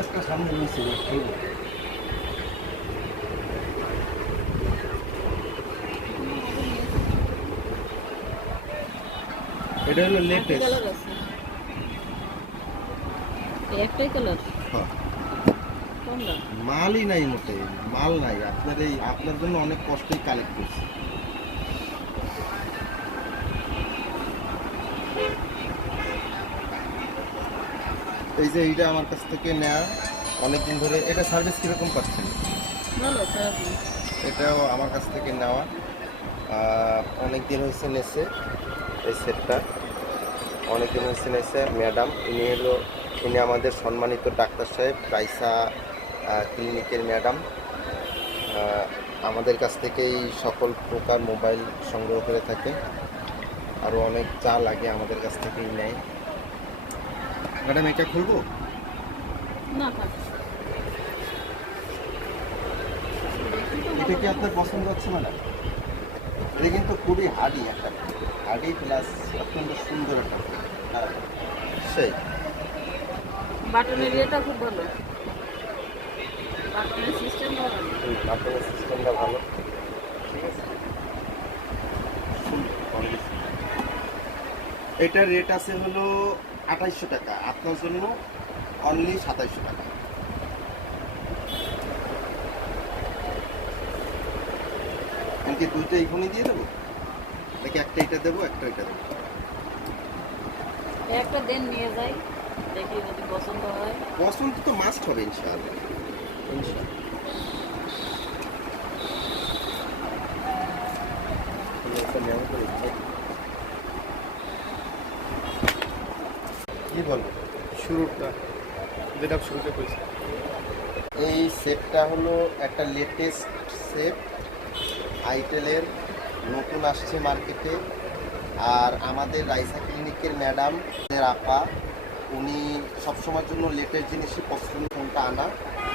প্রত্যেকটা সামনে রয়েছে খুলবো। এটা হলো লেটেস্ট। কালার আছে, একটাই কালার। হ্যাঁ, কোনটা? মালই নাই মোটে, মাল নাই। আপনার জন্য অনেক কষ্টই কালেক্ট করছি। এই যে এইটা আমার কাছ থেকে নেওয়া অনেকদিন ধরে। এটা সার্ভিস কীরকম পাচ্ছেন? ভালো, খারাপ না। এটাও আমার কাছ থেকে নেওয়া, অনেক দিন হয়েছে নেছে। এই সেটটা অনেক দিন হয়েছে নেছে। ম্যাডাম ইনি আমাদের সম্মানিত ডাক্তার সাহেব, রাইসা ক্লিনিকের ম্যাডাম। আমাদের কাছ থেকেই সকল প্রকার মোবাইল সংগ্রহ করে থাকে। আরও অনেক যা লাগে আমাদের কাছ থেকেই নেয়। ম্যাডাম এটা খুলবো? না, থাক। এটা কি আপনার পছন্দ হচ্ছে ম্যাডাম? এটা কিন্তু খুবই হার্ডি একটা, হার্ডি প্লাস অত্যন্ত সুন্দর একটা ফোন। সেই বাটনের ইয়েটা খুব ভালো, বাটনের সিস্টেমটা ভালো। আপনার সিস্টেমটা ভালো, ঠিক আছে। এটার রেট আছে হলো 2800 টাকা, আপনার জন্য অনলি 2700 টাকা। আমি কি দুইটা এখনই দিয়ে দেবো, নাকি একটা এটা দেবো একটা এটা দেবো? একটা দেন নিয়ে যাই, দেখি যদি পছন্দ হয়। পছন্দ তো মাস্ট হবে ইনশাআল্লাহ, ইনশাআল্লাহ। কি বলবো শুরুটা যেটা শুরুতে করেছি, এই সেটটা হলো একটা লেটেস্ট সেট, আইটেলের নতুন আসছে মার্কেটে। আর আমাদের রাইসা ক্লিনিকের ম্যাডাম আপা, উনি সবসময়ের জন্য লেটেস্ট জিনিসই পছন্দ ফোনটা আনা।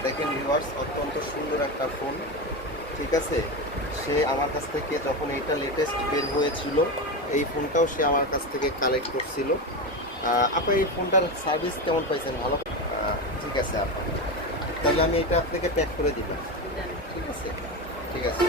দেখেন ভিউয়ার্স, অত্যন্ত সুন্দর একটা ফোন, ঠিক আছে। সে আমার কাছ থেকে যখন এইটা লেটেস্ট বের হয়েছিল, এই ফোনটাও সে আমার কাছ থেকে কালেক্ট করছিল। আপা এই ফোনটার সার্ভিস কেমন পাইছেন? ভালো? ঠিক আছে আপা, তাহলে আমি এটা আপনাকে প্যাক করে দিলাম। দেন। ঠিক আছে, ঠিক আছে।